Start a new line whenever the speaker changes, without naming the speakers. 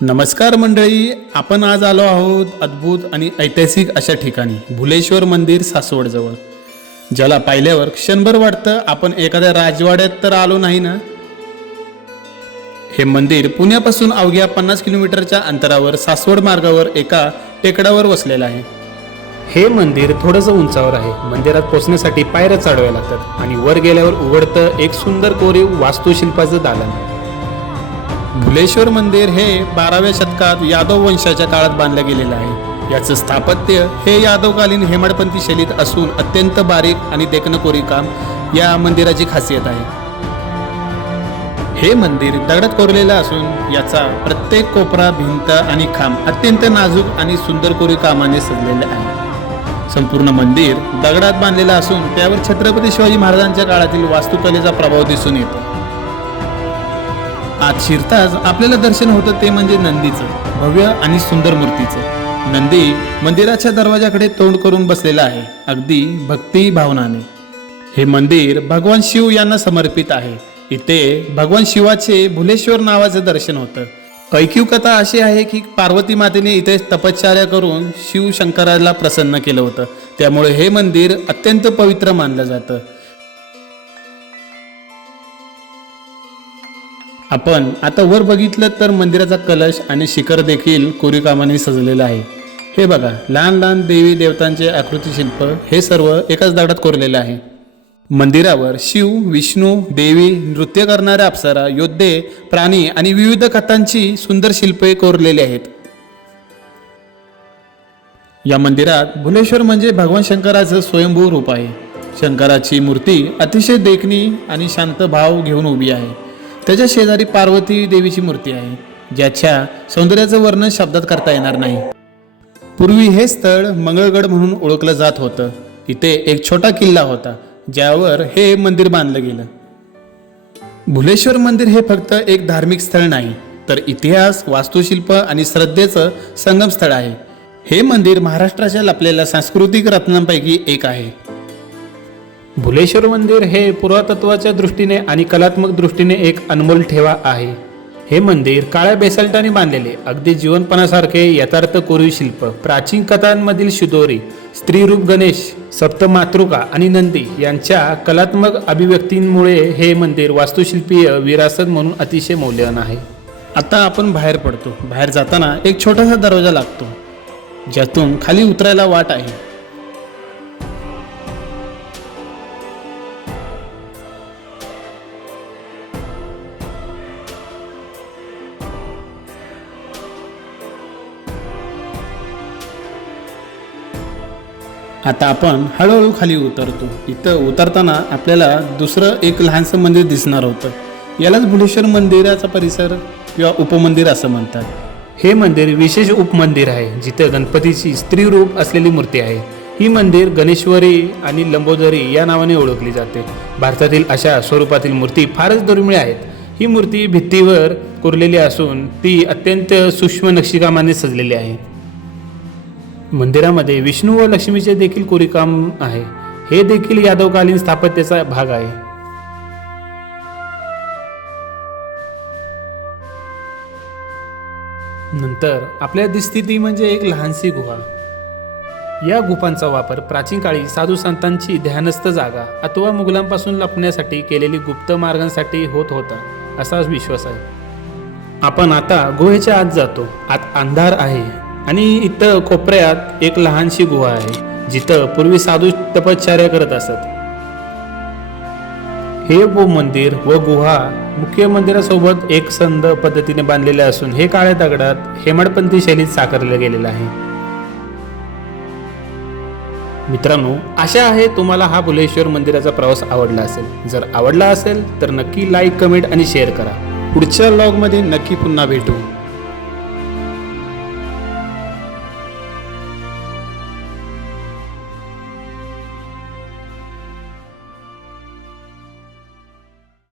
नमस्कार मंडळी आपण आज आलो आहोत अद्भुत आणि ऐतिहासिक अशा ठिकाणी भुलेश्वर मंदिर सासवडजवळ. ज्याला पाहिल्यावर क्षणभर वाटतं आपण एखाद्या राजवाड्यात तर आलो नाही ना? हे मंदिर पुण्यापासून अवघ्या पन्नास किलोमीटरच्या अंतरावर सासवड मार्गावर एका टेकडावर वसलेलं आहे. हे मंदिर थोडंसं उंचावर आहे. मंदिरात पोहोचण्यासाठी पायऱ्या चढव्या लागतात आणि वर गेल्यावर उघडतं एक सुंदर कोरीव वास्तुशिल्पाचं दालन. भुलेश्वर मंदिर हे बाराव्या शतकात यादव वंशाच्या काळात बांधलं गेलेलं आहे. याचं स्थापत्य हे यादवकालीन हेमाडपंथी शैलीत असून अत्यंत बारीक आणि देखणकोरी काम या मंदिराची खासियत आहे. हे मंदिर दगडात कोरलेलं असून याचा प्रत्येक कोपरा भिंत आणि खांब अत्यंत नाजूक आणि सुंदर कोरी कामाने सजलेले आहे. संपूर्ण मंदिर दगडात बांधलेलं असून त्यावर छत्रपती शिवाजी महाराजांच्या काळातील वास्तुकलेचा प्रभाव दिसून येतो. आत शिरताच आपल्याला दर्शन होतं ते म्हणजे नंदीचं भव्य आणि सुंदर मूर्तीचं. नंदी मंदिराच्या दरवाजाकडे तोंड करून बसलेला आहे अगदी भक्ती भावनाने. हे मंदिर भगवान शिव यांना समर्पित आहे. इथे भगवान शिवाचे भुलेश्वर नावाचं दर्शन होतं. ऐकीव कथा अशी आहे की पार्वती मातेने इथे तपश्चर्या करून शिव शंकराला प्रसन्न केलं होतं. त्यामुळे हे मंदिर अत्यंत पवित्र मानलं जातं. आपण आता वर बघितलं तर मंदिराचा कलश आणि शिखर देखील कोरीकामाने सजलेलं आहे. हे बघा लहान लहान देवी देवतांचे आकृती शिल्प हे सर्व एकाच दगडात कोरलेलं आहे. मंदिरावर शिव विष्णू देवी नृत्य करणाऱ्या अप्सरा योद्धे प्राणी आणि विविध कथांची सुंदर शिल्पे कोरलेली आहेत. या मंदिरात भुलेश्वर म्हणजे भगवान शंकराचं स्वयंभू रूप आहे. शंकराची मूर्ती अतिशय देखणी आणि शांत भाव घेऊन उभी आहे. त्याच्या शेजारी पार्वती देवीची मूर्ती आहे ज्याच्या सौंदर्याचं वर्णन शब्दात करता येणार नाही. पूर्वी हे स्थळ मंगळगड म्हणून ओळखलं जात होतं. इथे एक छोटा किल्ला होता ज्यावर हे मंदिर बांधलं गेलं. भुलेश्वर मंदिर हे फक्त एक धार्मिक स्थळ नाही तर इतिहास वास्तुशिल्प आणि श्रद्धेचं संगम स्थळ आहे. हे मंदिर महाराष्ट्राच्या लपलेल्या सांस्कृतिक रत्नांपैकी एक आहे. भुलेश्वर मंदिर हे पुरातत्वाच्या दृष्टीने आणि कलात्मक दृष्टीने एक अनमोल ठेवा आहे. हे मंदिर काळ्या बेसाल्टाने बांधलेले अगदी जीवनपणासारखे यथार्थ कोरीव शिल्प प्राचीन कथांमधील शिदोरी स्त्रीरूप गणेश सप्तमातृका आणि नंदी यांच्या कलात्मक अभिव्यक्तींमुळे हे मंदिर वास्तुशिल्पीय विरासत म्हणून अतिशय मौल्यवान आहे. आता आपण बाहेर पडतो. बाहेर जाताना एक छोटासा दरवाजा लागतो ज्यातून खाली उतरायला वाट आहे. आता आपण हळूहळू खाली उतरतो. इथं उतरताना आपल्याला दुसरं एक लहानसं मंदिर दिसणार होतं. यालाच भुलेश्वर मंदिराचा परिसर किंवा उपमंदिर असं म्हणतात. हे मंदिर विशेष उपमंदिर आहे जिथं गणपतीची स्त्री रूप असलेली मूर्ती आहे. ही मंदिर गणेश्वरी आणि लंबोदरी या नावाने ओळखली जाते. भारतातील अशा स्वरूपातील मूर्ती फारच दुर्मिळ आहेत. ही मूर्ती भित्तीवर कोरलेली असून ती अत्यंत सूक्ष्म नक्षीकामाने सजलेली आहे. मंदिरामध्ये विष्णू व लक्ष्मीचे देखील कोरीकाम आहे. हे देखील यादवकालीन स्थापत्याचा भाग आहे. नंतर आपल्या दिसती ती म्हणजे एक लहानशी गुहा. या गुफांचा वापर प्राचीन काळी साधू संतांची ध्यानस्थ जागा अथवा मुघलांपासून लपण्यासाठी केलेली गुप्त मार्गांसाठी होत होता असा विश्वास आहे. आपण आता गुहेच्या आत जातो. आत अंधार आहे. आणि इथं कोपऱ्यात एक लहानशी गुहा आहे जिथं पूर्वी साधू तपश्चर्या करत असत. हे व मंदिर व गुहा मुख्य मंदिरासोबत एक संद पद्धतीने बांधलेले असून हे काळ्या दगडात हेमाडपंथी शैलीत साकारलं गेलेलं आहे. मित्रांनो आशा आहे तुम्हाला हा भुलेश्वर मंदिराचा प्रवास आवडला असेल. जर आवडला असेल तर नक्की लाईक कमेंट आणि शेअर करा. पुढच्या ब्लॉगमध्ये नक्की पुन्हा भेटू.